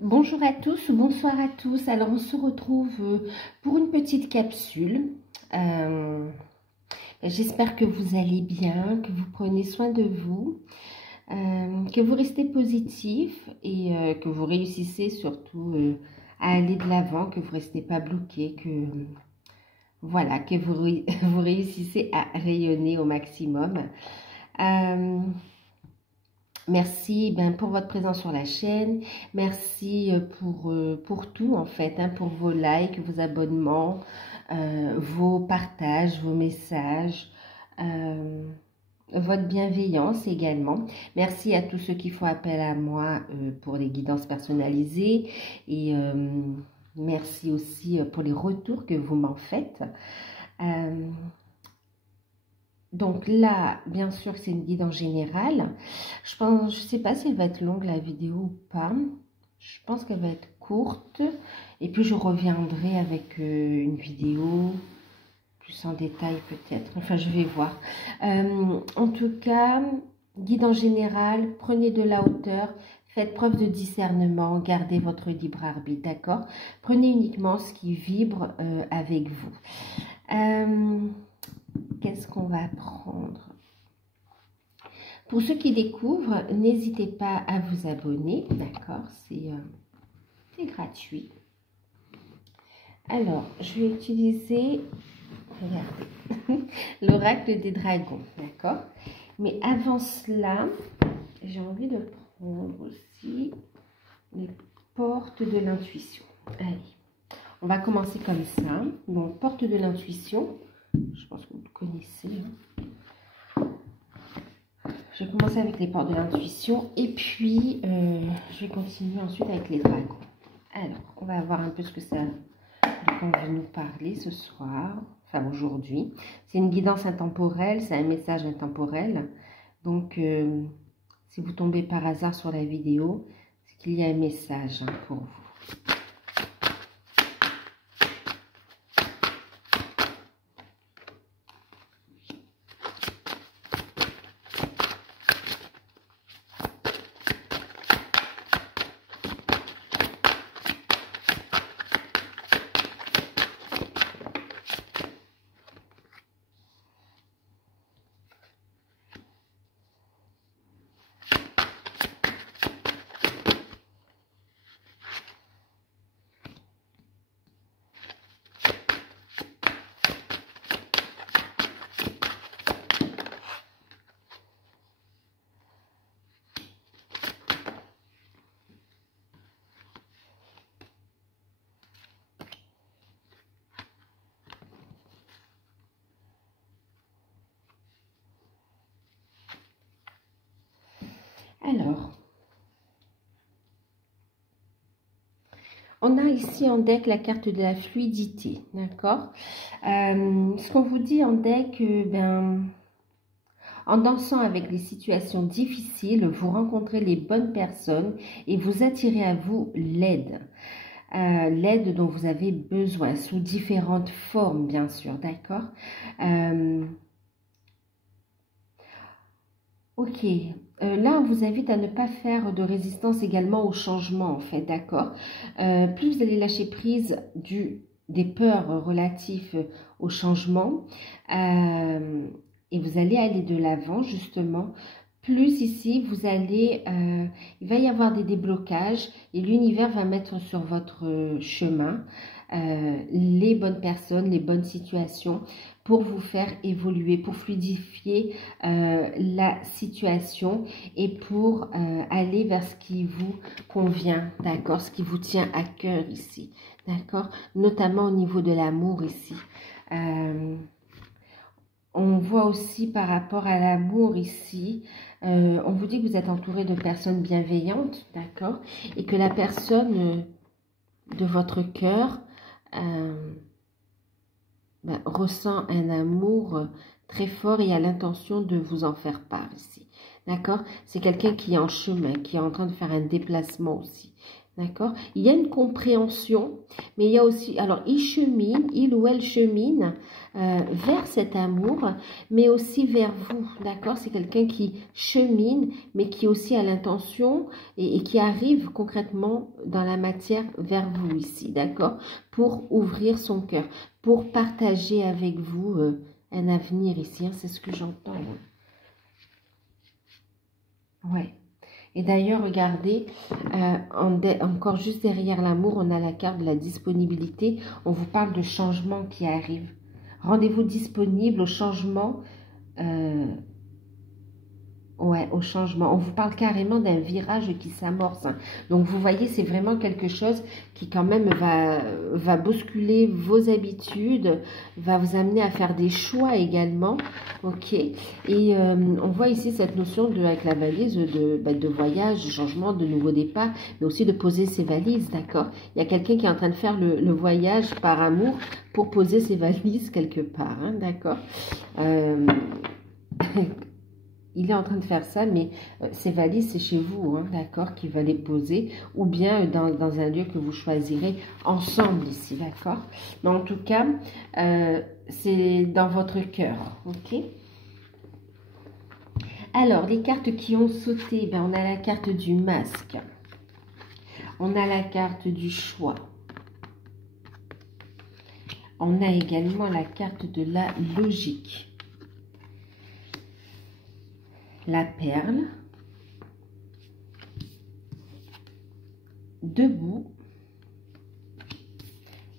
Bonjour à tous, bonsoir à tous. Alors on se retrouve pour une petite capsule. J'espère que vous allez bien, que vous prenez soin de vous, que vous restez positif et que vous réussissez surtout à aller de l'avant, que vous ne restez pas bloqué, que voilà, que vous réussissez à rayonner au maximum. Merci pour votre présence sur la chaîne, merci pour tout en fait, pour vos likes, vos abonnements, vos partages, vos messages, votre bienveillance également. Merci à tous ceux qui font appel à moi pour les guidances personnalisées et merci aussi pour les retours que vous m'en faites. Donc là, bien sûr, c'est une guidance générale. Je sais pas si elle va être longue la vidéo ou pas. Je pense qu'elle va être courte. Et puis je reviendrai avec une vidéo plus en détail peut-être. Enfin, je vais voir. En tout cas, guidance générale, prenez de la hauteur. Faites preuve de discernement, gardez votre libre arbitre, d'accord? Prenez uniquement ce qui vibre avec vous. Qu'est-ce qu'on va prendre? Pour ceux qui découvrent, n'hésitez pas à vous abonner, d'accord? C'est gratuit. Alors, je vais utiliser, regardez, l'oracle des dragons, d'accord? Mais avant cela, j'ai envie de prendre aussi les portes de l'intuition. Allez, on va commencer comme ça. Donc, porte de l'intuition. Je pense que vous le connaissez. Je vais commencer avec les portes de l'intuition et puis je vais continuer ensuite avec les dragons. Alors, on va voir un peu ce que ça de quoi on veut nous parler ce soir, enfin aujourd'hui. C'est une guidance intemporelle, c'est un message intemporel. Donc, si vous tombez par hasard sur la vidéo, c'est qu'il y a un message pour vous. Alors, on a ici en deck la carte de la fluidité, d'accord? Ce qu'on vous dit en deck, en dansant avec les situations difficiles, vous rencontrez les bonnes personnes et vous attirez à vous l'aide. L'aide dont vous avez besoin, sous différentes formes, bien sûr, d'accord? Ok, là on vous invite à ne pas faire de résistance également au changement en fait, d'accord? Plus vous allez lâcher prise des peurs relatives au changement et vous allez aller de l'avant justement, plus ici vous allez, il va y avoir des déblocages et l'univers va mettre sur votre chemin les bonnes personnes, les bonnes situations pour vous faire évoluer, pour fluidifier la situation et pour aller vers ce qui vous convient, d'accord, ce qui vous tient à cœur ici, d'accord, notamment au niveau de l'amour ici. On voit aussi par rapport à l'amour ici, on vous dit que vous êtes entouré de personnes bienveillantes, d'accord, et que la personne de votre cœur ressent un amour très fort et a l'intention de vous en faire part ici. D'accord? C'est quelqu'un qui est en chemin, qui est en train de faire un déplacement aussi. D'accord? Il y a une compréhension, mais il y a aussi, alors il ou elle chemine vers cet amour, mais aussi vers vous, d'accord? C'est quelqu'un qui chemine, mais qui aussi a l'intention et qui arrive concrètement dans la matière vers vous ici, d'accord? Pour ouvrir son cœur, pour partager avec vous un avenir ici, hein, c'est ce que j'entends. Hein. Ouais. Et d'ailleurs, regardez, encore juste derrière l'amour, on a la carte de la disponibilité. On vous parle de changement qui arrive. Rendez-vous disponible au changement. Ouais, au changement. On vous parle carrément d'un virage qui s'amorce. Hein. Donc, vous voyez, c'est vraiment quelque chose qui quand même va bousculer vos habitudes, va vous amener à faire des choix également. Ok. Et on voit ici cette notion avec la valise de voyage, de changement, de nouveau départ, mais aussi de poser ses valises, d'accord? Il y a quelqu'un qui est en train de faire le voyage par amour pour poser ses valises quelque part, hein, d'accord? Il est en train de faire ça, mais ces valises, c'est chez vous, hein, d'accord, qui va les poser, ou bien dans un lieu que vous choisirez ensemble ici, d'accord. Mais en tout cas, c'est dans votre cœur, ok. Alors, les cartes qui ont sauté, ben, on a la carte du masque, on a la carte du choix, on a également la carte de la logique. La perle, debout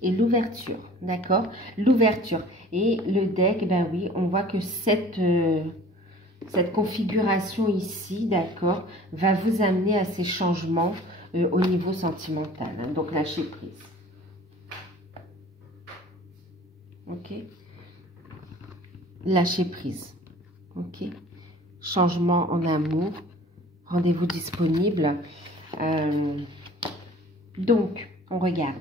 et l'ouverture, d'accord? L'ouverture. Et le deck, ben oui, on voit que cette configuration ici, d'accord, va vous amener à ces changements au niveau sentimental. Hein, donc, lâcher prise. Ok? Lâcher prise. Ok? Changement en amour, rendez-vous disponible. Donc, on regarde.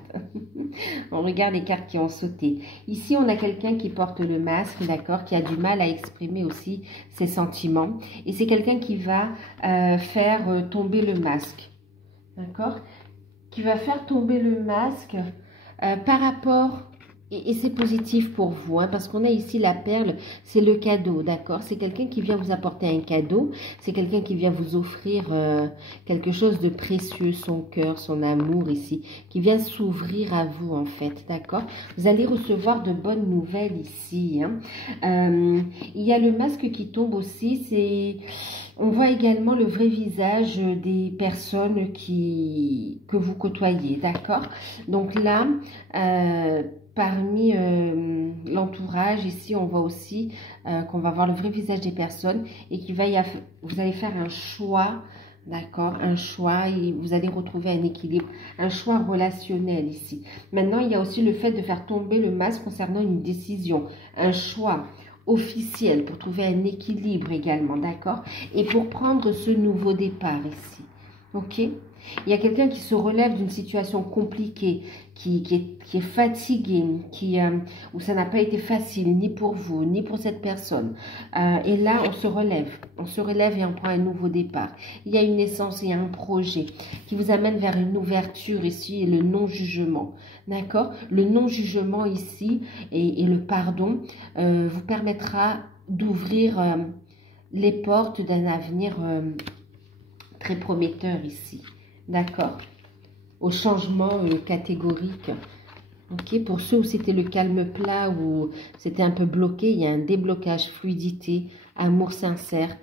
On regarde les cartes qui ont sauté. Ici, on a quelqu'un qui porte le masque, d'accord, qui a du mal à exprimer aussi ses sentiments. Et c'est quelqu'un qui va faire tomber le masque, d'accord, qui va faire tomber le masque par rapport... Et c'est positif pour vous, hein, parce qu'on a ici la perle, c'est le cadeau, d'accord? C'est quelqu'un qui vient vous apporter un cadeau, c'est quelqu'un qui vient vous offrir quelque chose de précieux, son cœur, son amour ici, qui vient s'ouvrir à vous en fait, d'accord? Vous allez recevoir de bonnes nouvelles ici. Hein. Il y a le masque qui tombe aussi, c'est... On voit également le vrai visage des personnes que vous côtoyez, d'accord? Donc là, parmi l'entourage, ici, on voit aussi qu'on va voir le vrai visage des personnes et vous allez faire un choix, d'accord? Un choix et vous allez retrouver un équilibre, un choix relationnel ici. Maintenant, il y a aussi le fait de faire tomber le masque concernant une décision, un choix officiel pour trouver un équilibre également, d'accord? Et pour prendre ce nouveau départ ici, ok? Il y a quelqu'un qui se relève d'une situation compliquée, qui est fatigué, où ça n'a pas été facile, ni pour vous, ni pour cette personne. Et là, on se relève et on prend un nouveau départ. Il y a une naissance et un projet qui vous amène vers une ouverture ici et le non-jugement. D'accord? Le non-jugement ici et le pardon vous permettra d'ouvrir les portes d'un avenir très prometteur ici. D'accord? Au changement catégorique. Ok, pour ceux où c'était le calme plat, où c'était un peu bloqué, il y a un déblocage, fluidité, amour sincère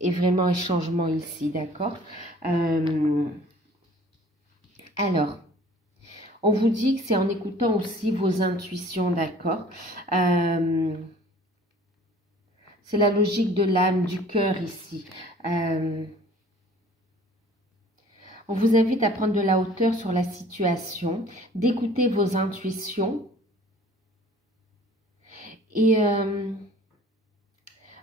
et vraiment un changement ici, d'accord? Alors, on vous dit que c'est en écoutant aussi vos intuitions, d'accord? C'est la logique de l'âme, du cœur ici. On vous invite à prendre de la hauteur sur la situation, d'écouter vos intuitions et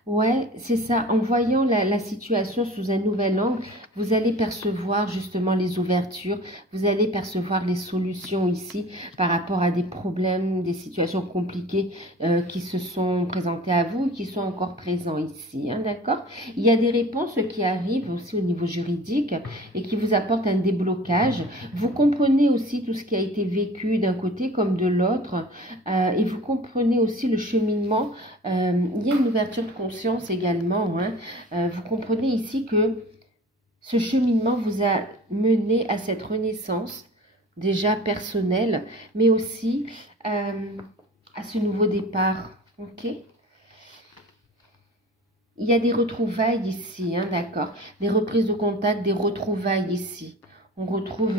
Ouais, c'est ça. En voyant la situation sous un nouvel angle, vous allez percevoir justement les ouvertures, vous allez percevoir les solutions ici par rapport à des problèmes, des situations compliquées qui se sont présentées à vous et qui sont encore présents ici, hein, d'accord? Il y a des réponses qui arrivent aussi au niveau juridique et qui vous apportent un déblocage. Vous comprenez aussi tout ce qui a été vécu d'un côté comme de l'autre et vous comprenez aussi le cheminement. Il y a une ouverture de conscience également, hein. Vous comprenez ici que ce cheminement vous a mené à cette renaissance, déjà personnelle, mais aussi à ce nouveau départ. Ok? Il y a des retrouvailles ici, hein, d'accord? Des reprises de contact, des retrouvailles ici. On retrouve,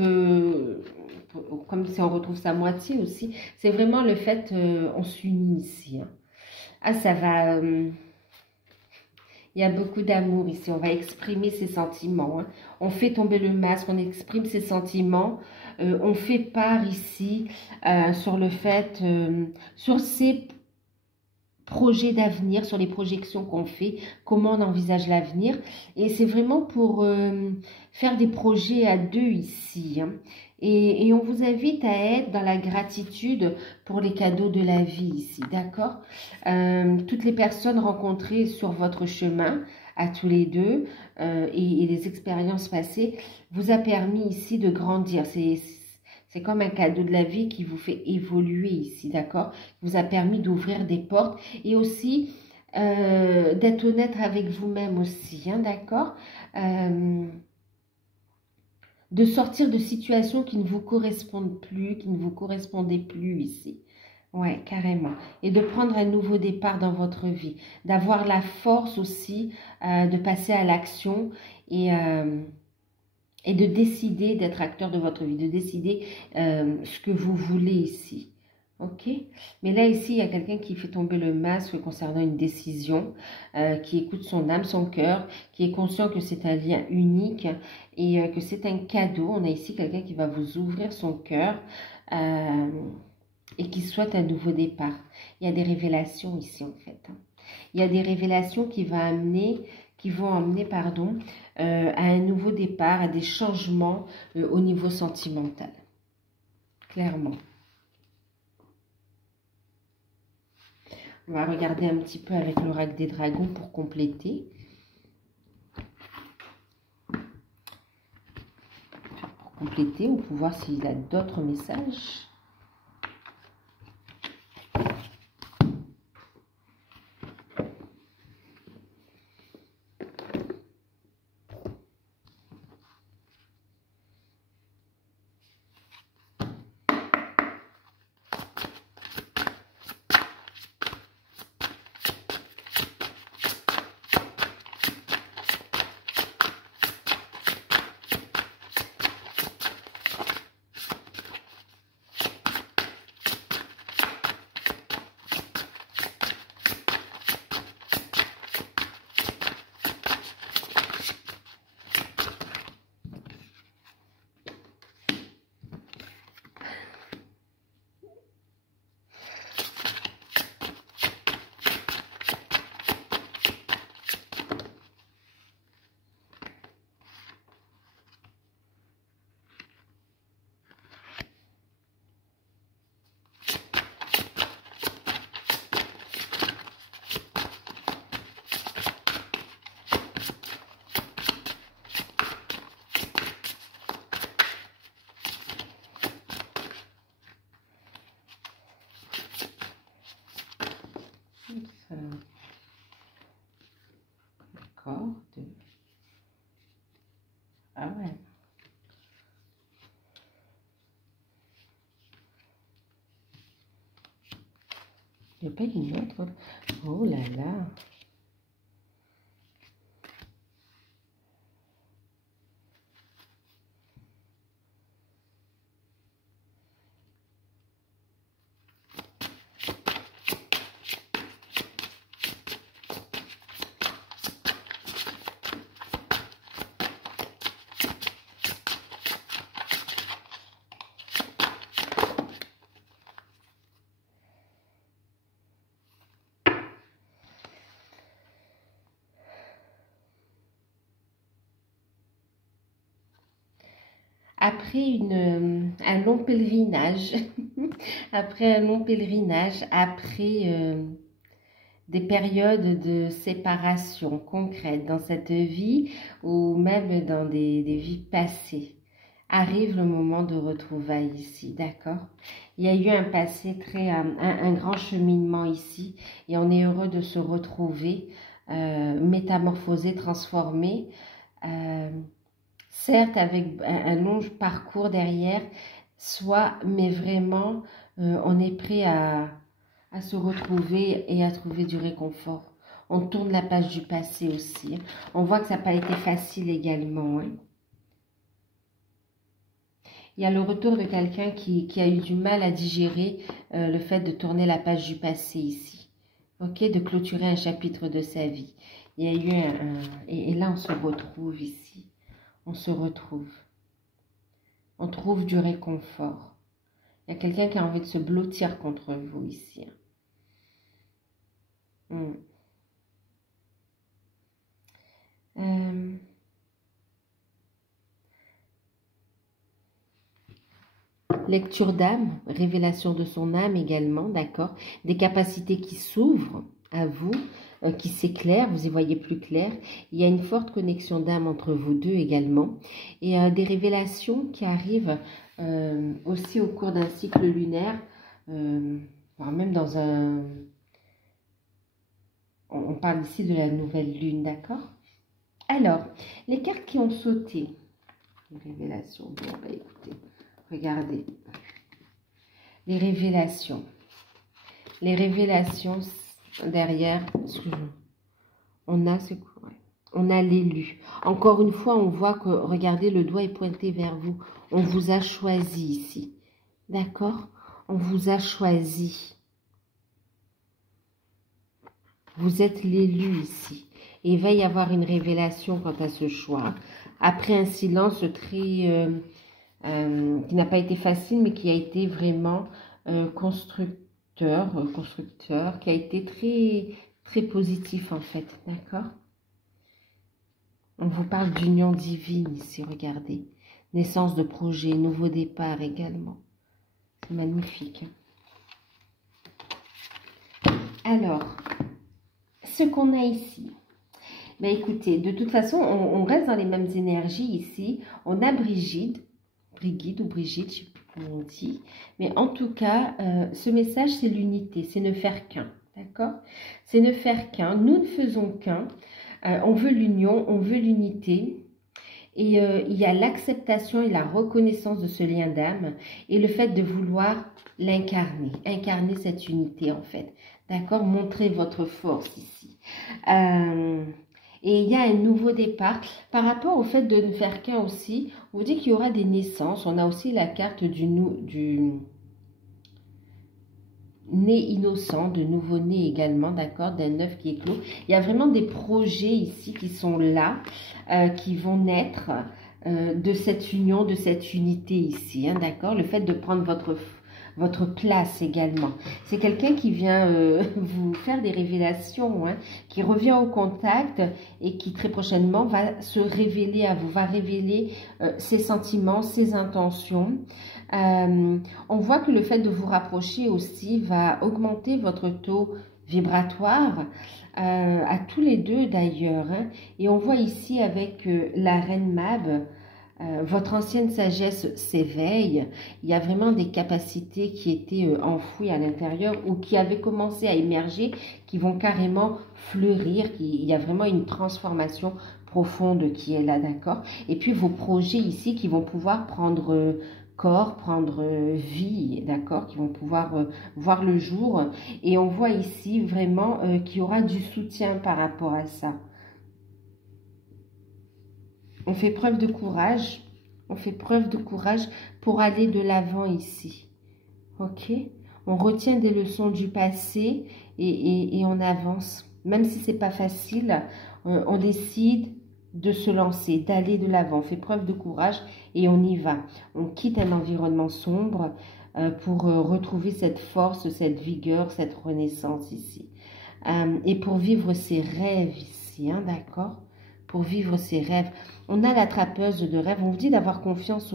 comme si on retrouve sa moitié aussi. C'est vraiment le fait, on s'unit ici, hein. Ah, ça va... il y a beaucoup d'amour ici. On va exprimer ses sentiments, hein. On fait tomber le masque, on exprime ses sentiments. On fait part ici sur le fait, sur ces projets d'avenir, sur les projections qu'on fait, comment on envisage l'avenir. Et c'est vraiment pour faire des projets à deux ici, hein. Et on vous invite à être dans la gratitude pour les cadeaux de la vie ici, d'accord? Toutes les personnes rencontrées sur votre chemin, à tous les deux, et les expériences passées, vous a permis ici de grandir. C'est comme un cadeau de la vie qui vous fait évoluer ici, d'accord? Vous a permis d'ouvrir des portes et aussi d'être honnête avec vous-même aussi, hein, d'accord? De sortir de situations qui ne vous correspondent plus, qui ne vous correspondaient plus ici. Ouais, carrément. Et de prendre un nouveau départ dans votre vie. D'avoir la force aussi de passer à l'action et de décider d'être acteur de votre vie, de décider ce que vous voulez ici. Ok? Mais là, ici, il y a quelqu'un qui fait tomber le masque concernant une décision, qui écoute son âme, son cœur, qui est conscient que c'est un lien unique et que c'est un cadeau. On a ici quelqu'un qui va vous ouvrir son cœur et qui souhaite un nouveau départ. Il y a des révélations ici, en fait, hein. Il y a des révélations qui vont amener, pardon, à un nouveau départ, à des changements au niveau sentimental. Clairement. On va regarder un petit peu avec l'oracle des dragons pour compléter. Pour compléter, on peut voir s'il y a d'autres messages. D'accord. Ah ouais. Il n'y a pas une autre. Oh là là. après un long pèlerinage, après un long pèlerinage, après des périodes de séparation concrètes dans cette vie ou même dans des vies passées, arrive le moment de retrouvailles ici, d'accord? Il y a eu un passé un grand cheminement ici et on est heureux de se retrouver, métamorphosé, transformé, certes avec un long parcours derrière, mais vraiment on est prêt à se retrouver et à trouver du réconfort. On tourne la page du passé aussi. On voit que ça n'a pas été facile également, hein. Il y a le retour de quelqu'un qui a eu du mal à digérer le fait de tourner la page du passé ici. Ok, de clôturer un chapitre de sa vie. Il y a eu et là, on se retrouve ici. On se retrouve. On trouve du réconfort. Il y a quelqu'un qui a envie de se blottir contre vous ici. Lecture d'âme, révélation de son âme également, d'accord? Des capacités qui s'ouvrent à vous, qui s'éclairent, vous y voyez plus clair. Il y a une forte connexion d'âme entre vous deux également. Et des révélations qui arrivent aussi au cours d'un cycle lunaire, voire même dans un... On parle ici de la nouvelle lune, d'accord? Alors, les cartes qui ont sauté. Révélation, bon, bah écoutez. Regardez, les révélations derrière, on a l'élu. Encore une fois, on voit que, regardez, le doigt est pointé vers vous. On vous a choisi ici, d'accord? On vous a choisi. Vous êtes l'élu ici. Et il va y avoir une révélation quant à ce choix. Après un silence très... qui n'a pas été facile, mais qui a été vraiment constructeur, qui a été très positif en fait, d'accord? On vous parle d'union divine ici, regardez. Naissance de projet, nouveau départ également. C'est magnifique. Alors, ce qu'on a ici... Ben écoutez, de toute façon, on reste dans les mêmes énergies ici. On a Brigitte, je ne sais plus comment on dit. Mais en tout cas, ce message, c'est l'unité, c'est ne faire qu'un, d'accord? C'est ne faire qu'un, nous ne faisons qu'un. On veut l'union, on veut l'unité. Et il y a l'acceptation et la reconnaissance de ce lien d'âme et le fait de vouloir l'incarner, incarner cette unité en fait, d'accord? Montrer votre force ici. Et il y a un nouveau départ. Par rapport au fait de ne faire qu'un aussi, on vous dit qu'il y aura des naissances. On a aussi la carte du né innocent, de nouveau-né également, d'accord, d'un œuf qui est clos. Il y a vraiment des projets ici qui sont là, qui vont naître de cette union, de cette unité ici, hein, d'accord? Le fait de prendre votre place également. C'est quelqu'un qui vient vous faire des révélations, hein, qui revient au contact et qui très prochainement va se révéler à vous, va révéler ses sentiments, ses intentions. On voit que le fait de vous rapprocher aussi va augmenter votre taux vibratoire à tous les deux d'ailleurs, hein. Et on voit ici avec la reine Mab, votre ancienne sagesse s'éveille. Il y a vraiment des capacités qui étaient enfouies à l'intérieur ou qui avaient commencé à émerger, qui vont carrément fleurir. Il y a vraiment une transformation profonde qui est là, d'accord? Et puis vos projets ici qui vont pouvoir prendre corps, prendre vie, d'accord? Qui vont pouvoir voir le jour. Et on voit ici vraiment qu'il y aura du soutien par rapport à ça. On fait preuve de courage. On fait preuve de courage pour aller de l'avant ici. Ok? On retient des leçons du passé et on avance. Même si c'est pas facile, on décide de se lancer, d'aller de l'avant. On fait preuve de courage et on y va. On quitte un environnement sombre pour retrouver cette force, cette vigueur, cette renaissance ici. Et pour vivre ses rêves ici, hein, d'accord? pour vivre ses rêves. On a la trappeuse de rêve. On vous dit d'avoir confiance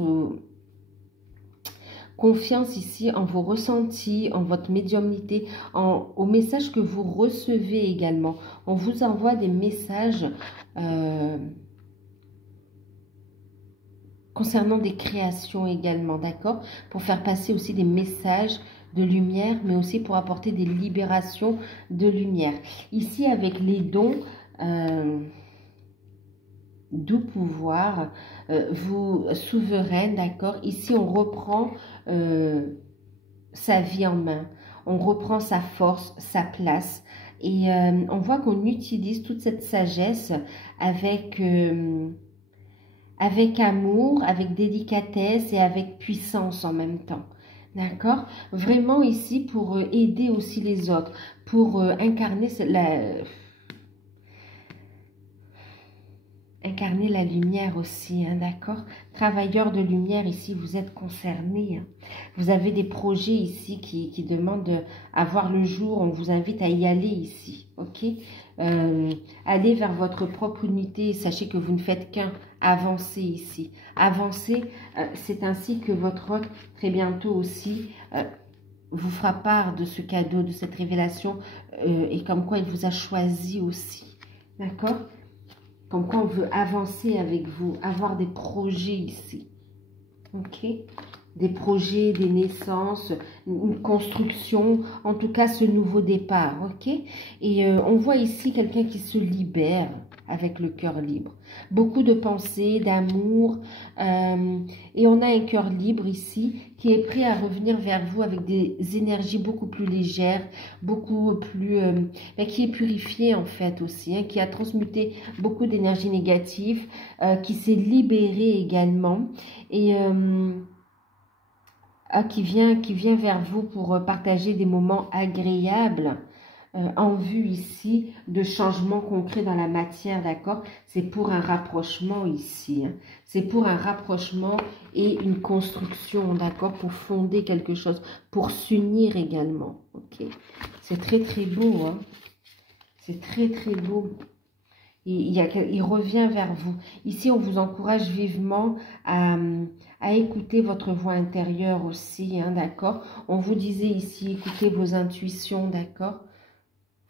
ici en vos ressentis, en votre médiumnité, au message que vous recevez également. On vous envoie des messages concernant des créations également, d'accord? Pour faire passer aussi des messages de lumière, mais aussi pour apporter des libérations de lumière. Ici, avec les dons, doux pouvoir, vous souveraine, d'accord? Ici, on reprend sa vie en main. On reprend sa force, sa place. Et on voit qu'on utilise toute cette sagesse avec... avec amour, avec délicatesse et avec puissance en même temps. D'accord? Vraiment ici pour aider aussi les autres, pour incarner la lumière aussi, hein, d'accord? Travailleurs de lumière, ici, vous êtes concernés. Hein. Vous avez des projets ici qui demandent à voir le jour. On vous invite à y aller ici, ok? Allez vers votre propre unité. Sachez que vous ne faites qu'un. Avancez ici. Avancez, c'est ainsi que votre hôte, très bientôt aussi, vous fera part de ce cadeau, de cette révélation, et comme quoi il vous a choisi aussi, d'accord? Comme quoi on veut avancer avec vous, avoir des projets ici. Ok? Des projets, des naissances, une construction, en tout cas ce nouveau départ. Ok? Et on voit ici quelqu'un qui se libère avec le cœur libre. Beaucoup de pensées, d'amour. Et on a un cœur libre ici qui est prêt à revenir vers vous avec des énergies beaucoup plus légères, beaucoup plus... qui est purifié en fait aussi, hein, qui a transmuté beaucoup d'énergie négative, qui s'est libéré également. Et... qui vient vers vous pour partager des moments agréables en vue ici de changements concrets dans la matière, d'accord? C'est pour un rapprochement ici, hein. C'est pour un rapprochement et une construction, d'accord? Pour fonder quelque chose, pour s'unir également, ok? C'est très très beau, hein? C'est très très beau. Il revient vers vous. Ici, on vous encourage vivement à écouter votre voix intérieure aussi, hein, d'accord? On vous disait ici, écoutez vos intuitions, d'accord?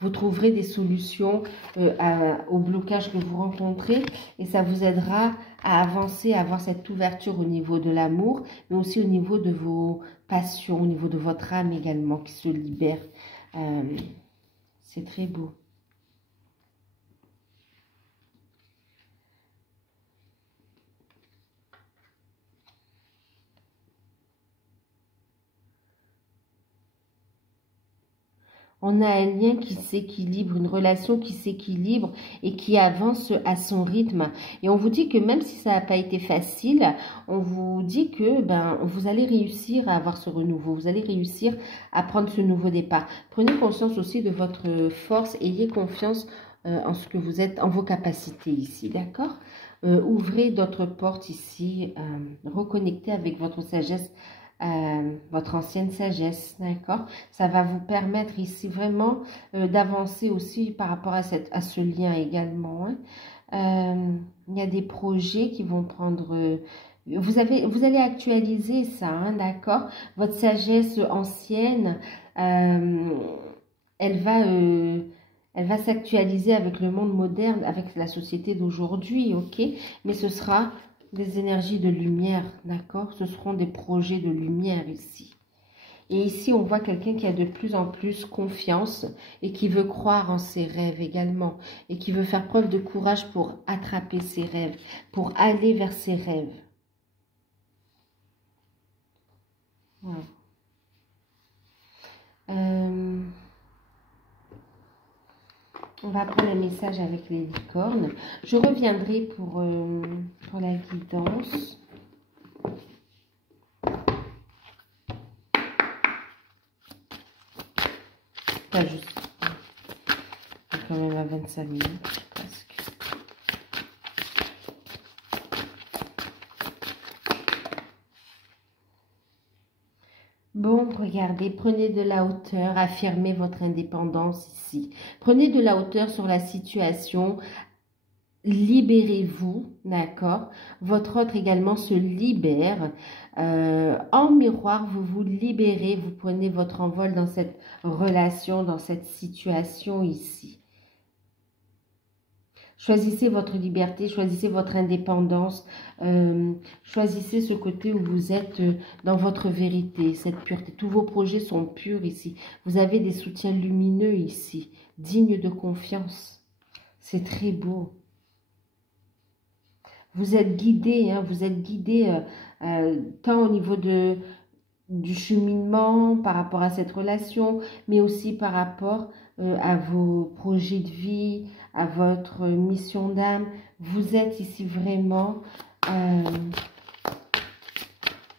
Vous trouverez des solutions au blocage que vous rencontrez et ça vous aidera à avancer, à avoir cette ouverture au niveau de l'amour, mais aussi au niveau de vos passions, au niveau de votre âme également qui se libère. C'est très beau. On a un lien qui s'équilibre, une relation qui s'équilibre et qui avance à son rythme. Et on vous dit que même si ça n'a pas été facile, on vous dit que vous allez réussir à avoir ce renouveau. Vous allez réussir à prendre ce nouveau départ. Prenez conscience aussi de votre force. Ayez confiance en ce que vous êtes, en vos capacités ici, d'accord? Ouvrez d'autres portes ici. Reconnectez avec votre sagesse. Votre ancienne sagesse, d'accord? Ça va vous permettre ici vraiment d'avancer aussi par rapport à ce lien également. Hein. Il y a des projets qui vont prendre... vous allez actualiser ça, hein, d'accord? Votre sagesse ancienne, elle va s'actualiser avec le monde moderne, avec la société d'aujourd'hui, ok? Mais ce sera... des énergies de lumière, d'accord? Ce seront des projets de lumière ici. Et ici, on voit quelqu'un qui a de plus en plus confiance et qui veut croire en ses rêves également. Et qui veut faire preuve de courage pour attraper ses rêves, pour aller vers ses rêves. Voilà. On va prendre un message avec les licornes. Je reviendrai pour la guidance. Pas juste. On est quand même à 25 minutes presque. Bon, regardez, prenez de la hauteur, affirmez votre indépendance ici. Prenez de la hauteur sur la situation, libérez-vous, d'accord? Votre autre également se libère. En miroir, vous vous libérez, vous prenez votre envol dans cette relation, dans cette situation ici. Choisissez votre liberté, choisissez votre indépendance, choisissez ce côté où vous êtes dans votre vérité, cette pureté. Tous vos projets sont purs ici. Vous avez des soutiens lumineux ici, dignes de confiance. C'est très beau. Vous êtes guidé, hein, vous êtes guidé tant au niveau du cheminement par rapport à cette relation, mais aussi par rapport à vos projets de vie, à votre mission d'âme. Vous êtes ici vraiment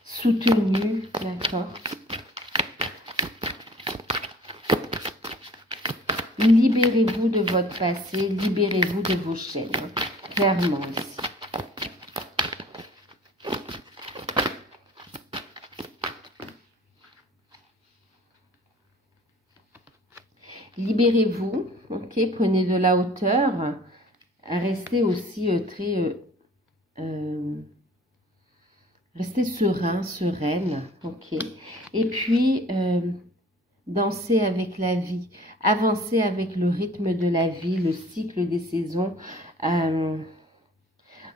soutenu, d'accord? Libérez-vous de votre passé, libérez-vous de vos chaînes, clairement ici. Libérez-vous, ok, prenez de la hauteur, restez aussi restez serein, sereine, ok. Et puis, dansez avec la vie, avancez avec le rythme de la vie, le cycle des saisons,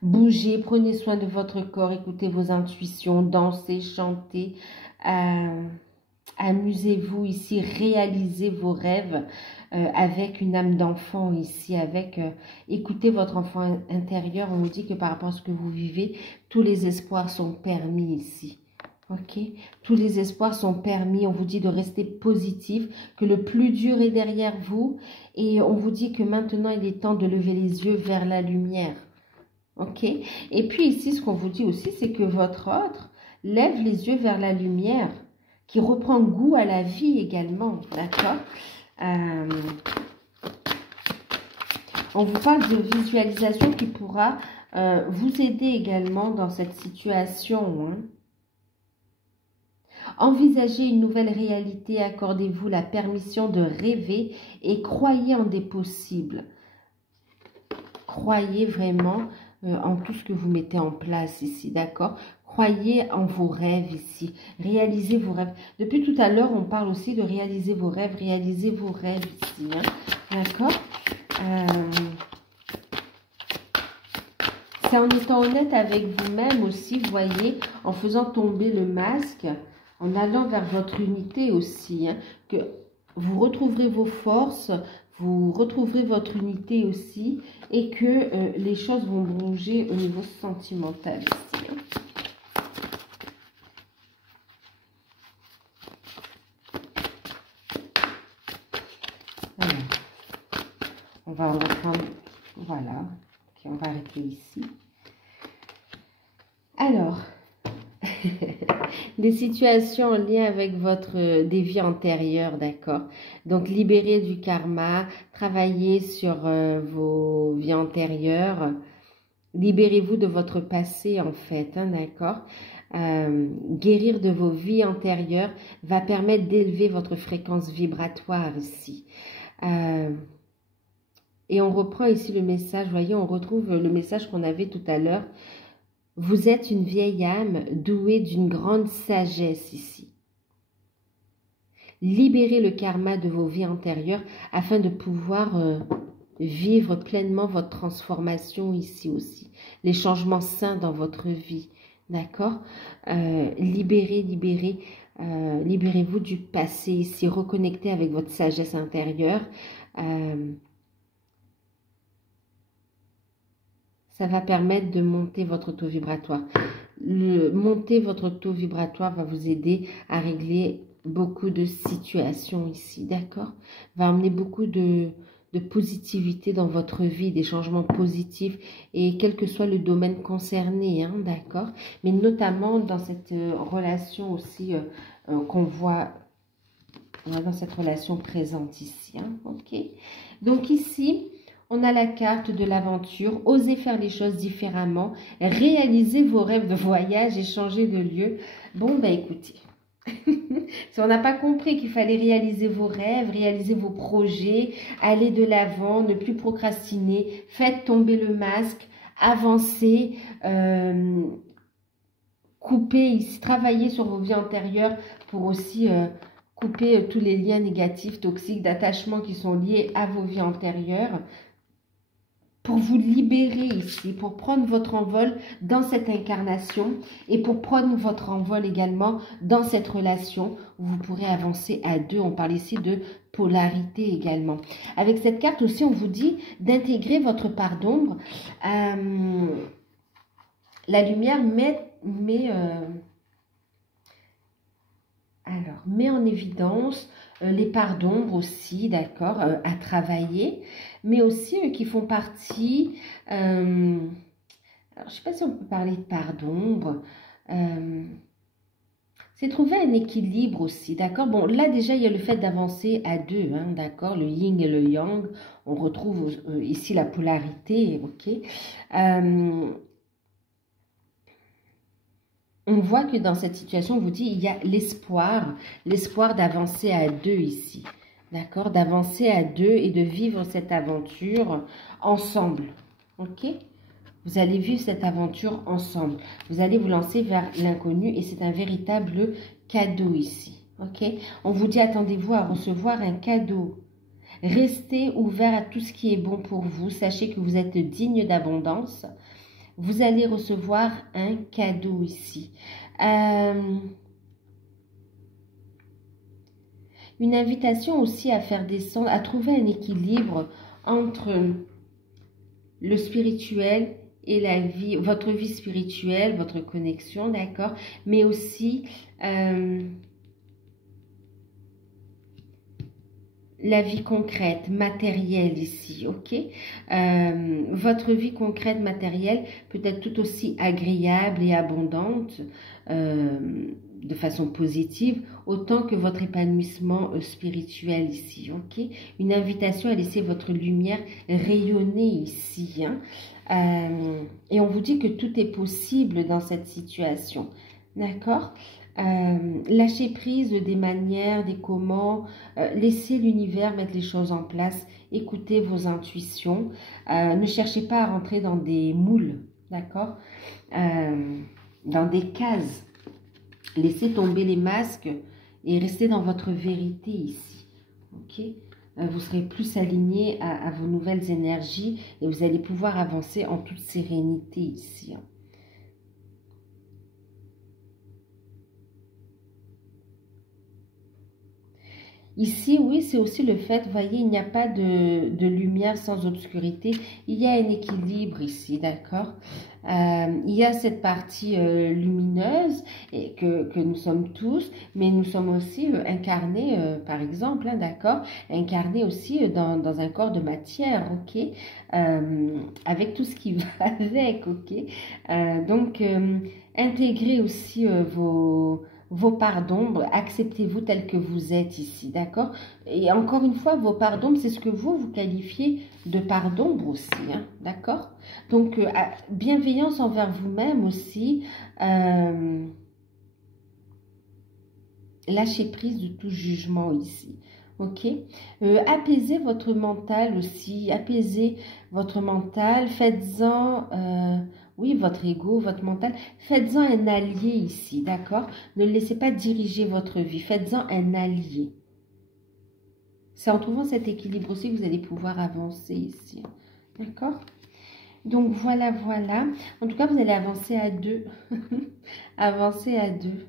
bougez, prenez soin de votre corps, écoutez vos intuitions, dansez, chantez, amusez-vous ici, réalisez vos rêves avec une âme d'enfant ici, écoutez votre enfant intérieur. On vous dit que par rapport à ce que vous vivez, tous les espoirs sont permis ici. Ok, tous les espoirs sont permis. On vous dit de rester positif, que le plus dur est derrière vous. Et on vous dit que maintenant, il est temps de lever les yeux vers la lumière. Ok, et puis ici, ce qu'on vous dit aussi, c'est que votre autre lève les yeux vers la lumière, qui reprend goût à la vie également, d'accord? On vous parle de visualisation qui pourra vous aider également dans cette situation. Hein. Envisagez une nouvelle réalité, accordez-vous la permission de rêver et croyez en des possibles. Croyez vraiment en tout ce que vous mettez en place ici, d'accord? Croyez en vos rêves ici, réalisez vos rêves. Depuis tout à l'heure, on parle aussi de réaliser vos rêves ici, hein? D'accord? C'est en étant honnête avec vous-même aussi, vous voyez, en faisant tomber le masque, en allant vers votre unité aussi, hein, que vous retrouverez vos forces, vous retrouverez votre unité aussi, et que les choses vont bouger au niveau sentimental ici. Hein. Alors, on va reprendre, voilà, okay, on va arrêter ici. Alors, des situations en lien avec des vies antérieures, d'accord? Donc, libérer du karma, travailler sur vos vies antérieures, libérez-vous de votre passé, en fait, hein, d'accord? Guérir de vos vies antérieures va permettre d'élever votre fréquence vibratoire ici. Et on reprend ici le message, vous voyez, on retrouve le message qu'on avait tout à l'heure. Vous êtes une vieille âme douée d'une grande sagesse ici. Libérez le karma de vos vies antérieures afin de pouvoir vivre pleinement votre transformation ici aussi. Les changements sains dans votre vie, d'accord? Libérez-vous du passé ici. Reconnectez avec votre sagesse intérieure. Ça va permettre de monter votre taux vibratoire. Monter votre taux vibratoire va vous aider à régler beaucoup de situations ici, d'accord? Va amener beaucoup de positivité dans votre vie, des changements positifs, et quel que soit le domaine concerné, hein, d'accord? Mais notamment dans cette relation aussi qu'on voit dans cette relation présente ici, hein, ok? Donc ici, on a la carte de l'aventure, osez faire les choses différemment, réalisez vos rêves de voyage et changer de lieu. Bon, bah écoutez, Si on n'a pas compris qu'il fallait réaliser vos rêves, réaliser vos projets, aller de l'avant, ne plus procrastiner, faites tomber le masque, avancez, coupez ici, travaillez sur vos vies antérieures pour aussi couper tous les liens négatifs, toxiques, d'attachement qui sont liés à vos vies antérieures, pour vous libérer ici, pour prendre votre envol dans cette incarnation et pour prendre votre envol également dans cette relation où vous pourrez avancer à deux. On parle ici de polarité également. Avec cette carte aussi, on vous dit d'intégrer votre part d'ombre. La lumière met en évidence les parts d'ombre aussi, d'accord, à travailler, mais aussi qui font partie, alors je ne sais pas si on peut parler de parts d'ombre, c'est trouver un équilibre aussi, d'accord. Bon, là déjà, il y a le fait d'avancer à deux, hein, d'accord, le yin et le yang, on retrouve ici la polarité, ok. On voit que dans cette situation, on vous dit, il y a l'espoir d'avancer à deux ici, d'accord, d'avancer à deux et de vivre cette aventure ensemble, ok. Vous allez vivre cette aventure ensemble, vous allez vous lancer vers l'inconnu et c'est un véritable cadeau ici, ok. On vous dit, attendez-vous à recevoir un cadeau. Restez ouvert à tout ce qui est bon pour vous, sachez que vous êtes digne d'abondance. Vous allez recevoir un cadeau ici. Une invitation aussi à faire descendre, à trouver un équilibre entre le spirituel et la vie, votre vie spirituelle, votre connexion, d'accord, mais aussi la vie concrète, matérielle ici, ok. Votre vie concrète, matérielle peut être tout aussi agréable et abondante de façon positive, autant que votre épanouissement spirituel ici, ok. Une invitation à laisser votre lumière rayonner ici, hein. Et on vous dit que tout est possible dans cette situation, d'accord. Lâchez prise des manières, des comment, laissez l'univers mettre les choses en place, écoutez vos intuitions, ne cherchez pas à rentrer dans des moules, d'accord, dans des cases, laissez tomber les masques et restez dans votre vérité ici, ok. Vous serez plus aligné à vos nouvelles énergies et vous allez pouvoir avancer en toute sérénité ici, hein. Ici, oui, c'est aussi le fait, vous voyez, il n'y a pas de lumière sans obscurité. Il y a un équilibre ici, d'accord. Il y a cette partie lumineuse et que nous sommes tous, mais nous sommes aussi incarnés, par exemple, hein, d'accord, incarnés aussi dans un corps de matière, ok, avec tout ce qui va avec, ok. Donc, intégrez aussi vos parts d'ombre, acceptez-vous tel que vous êtes ici, d'accord. Et encore une fois, vos parts d'ombre, c'est ce que vous qualifiez de parts d'ombre aussi, hein, d'accord. Donc, bienveillance envers vous-même aussi, lâchez prise de tout jugement ici, ok. Apaisez votre mental aussi, apaisez votre mental, faites-en... oui, votre ego, votre mental, faites-en un allié ici, d'accord? Ne laissez pas diriger votre vie, faites-en un allié. C'est en trouvant cet équilibre aussi que vous allez pouvoir avancer ici, d'accord? Donc, voilà, voilà. En tout cas, vous allez avancer à deux. Avancer à deux.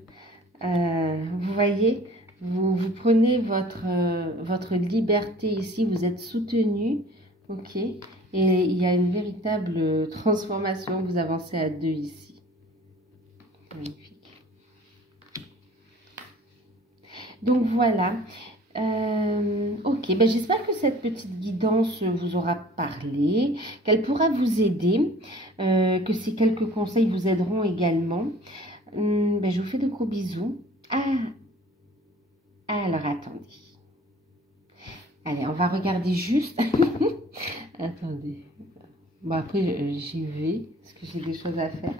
Vous voyez, vous prenez votre liberté ici, vous êtes soutenu, ok? Et il y a une véritable transformation, vous avancez à deux ici. Magnifique. Donc voilà. Ok, ben j'espère que cette petite guidance vous aura parlé, qu'elle pourra vous aider, que ces quelques conseils vous aideront également. Ben, je vous fais de gros bisous. Alors attendez. Allez, on va regarder juste. Attendez. Bon, après, j'y vais, parce que j'ai des choses à faire.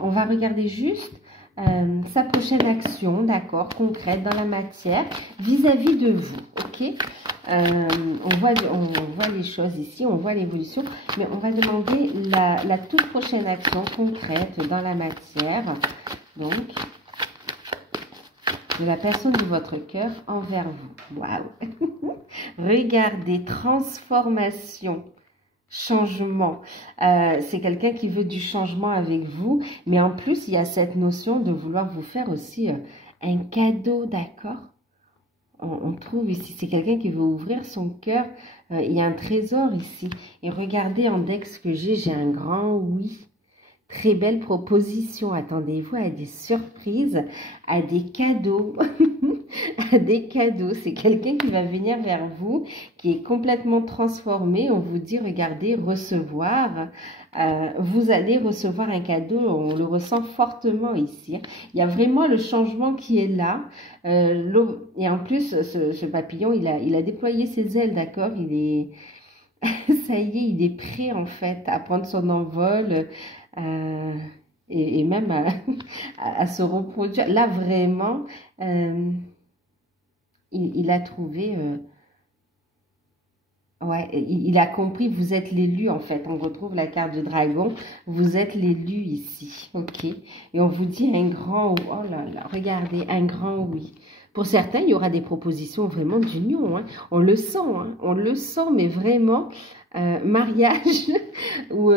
On va regarder juste sa prochaine action, d'accord, concrète dans la matière, vis-à-vis de vous, ok. On voit les choses ici, on voit l'évolution, mais on va demander la toute prochaine action concrète dans la matière, donc, de la personne de votre cœur envers vous. Waouh! Regardez, transformation. Changement, c'est quelqu'un qui veut du changement avec vous, mais en plus il y a cette notion de vouloir vous faire aussi un cadeau, d'accord? On trouve ici, c'est quelqu'un qui veut ouvrir son cœur, il y a un trésor ici, et regardez en dex que j'ai un grand oui. Très belle proposition, attendez-vous à des surprises, à des cadeaux, à des cadeaux. C'est quelqu'un qui va venir vers vous, qui est complètement transformé. On vous dit, regardez, recevoir. Vous allez recevoir un cadeau, on le ressent fortement ici. Il y a vraiment le changement qui est là. Et en plus, ce papillon, il a déployé ses ailes, d'accord? Il est... Ça y est, il est prêt en fait à prendre son envol. Et même à se reproduire. Là, vraiment, il a trouvé... ouais, il a compris, vous êtes l'élu, en fait. On retrouve la carte du dragon. Vous êtes l'élu ici, ok? Et on vous dit un grand... Oh là là, regardez, un grand oui. Pour certains, il y aura des propositions vraiment d'union. Hein. On le sent, hein. On le sent, mais vraiment, mariage ou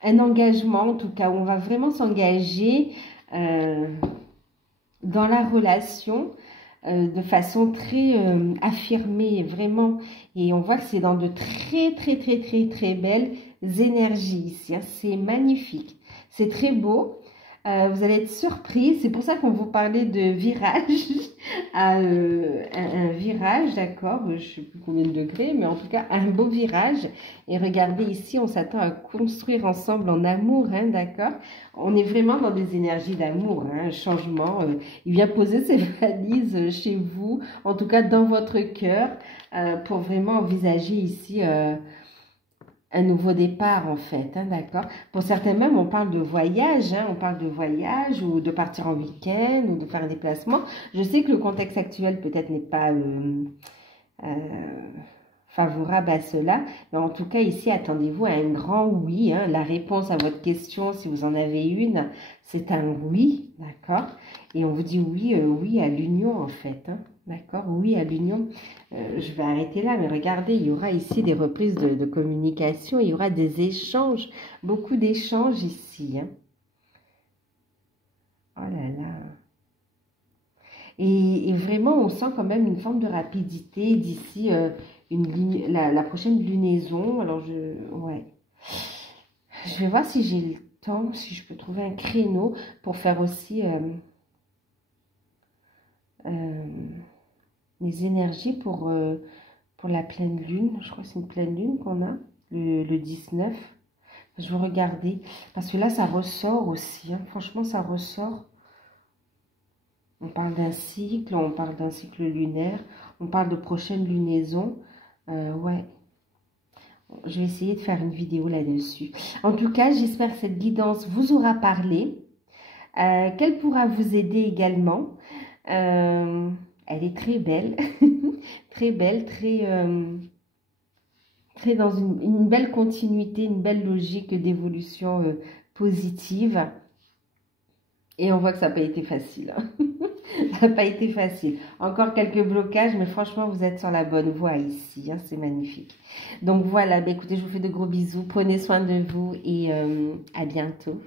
un engagement, en tout cas, où on va vraiment s'engager dans la relation de façon très affirmée, vraiment. Et on voit que c'est dans de très belles énergies ici. Hein. C'est magnifique. C'est très beau. Vous allez être surpris. C'est pour ça qu'on vous parlait de virage, un virage, d'accord, je ne sais plus combien de degrés, mais en tout cas un beau virage. Et regardez ici, on s'attend à construire ensemble en amour, hein, d'accord. On est vraiment dans des énergies d'amour, hein, un changement. Il vient poser ses valises chez vous, en tout cas dans votre cœur, pour vraiment envisager ici... un nouveau départ en fait, hein, d'accord. Pour certains même, on parle de voyage, hein, on parle de voyage ou de partir en week-end ou de faire un déplacement. Je sais que le contexte actuel peut-être n'est pas favorable à cela, mais en tout cas ici, attendez-vous à un grand oui. Hein. La réponse à votre question, si vous en avez une, c'est un oui, d'accord. Et on vous dit oui, oui à l'union en fait, hein. D'accord, oui à l'union. Je vais arrêter là, mais regardez, il y aura ici des reprises de communication, il y aura des échanges, beaucoup d'échanges ici. Hein. Oh là là. Et vraiment, on sent quand même une forme de rapidité d'ici la prochaine lunaison. Alors, ouais. Je vais voir si j'ai le temps, si je peux trouver un créneau pour faire aussi... les énergies pour la pleine lune. Je crois que c'est une pleine lune qu'on a, le 19. Je vais regarder, parce que là, ça ressort aussi. Hein. Franchement, ça ressort. On parle d'un cycle lunaire. On parle de prochaine lunaison. Ouais. Je vais essayer de faire une vidéo là-dessus. En tout cas, j'espère que cette guidance vous aura parlé. Qu'elle pourra vous aider également. Elle est très belle, très belle, très dans une belle continuité, une belle logique d'évolution positive. Et on voit que ça n'a pas été facile. Hein. Ça n'a pas été facile. Encore quelques blocages, mais franchement, vous êtes sur la bonne voie ici. Hein, c'est magnifique. Donc voilà, bah, écoutez, je vous fais de gros bisous. Prenez soin de vous et à bientôt.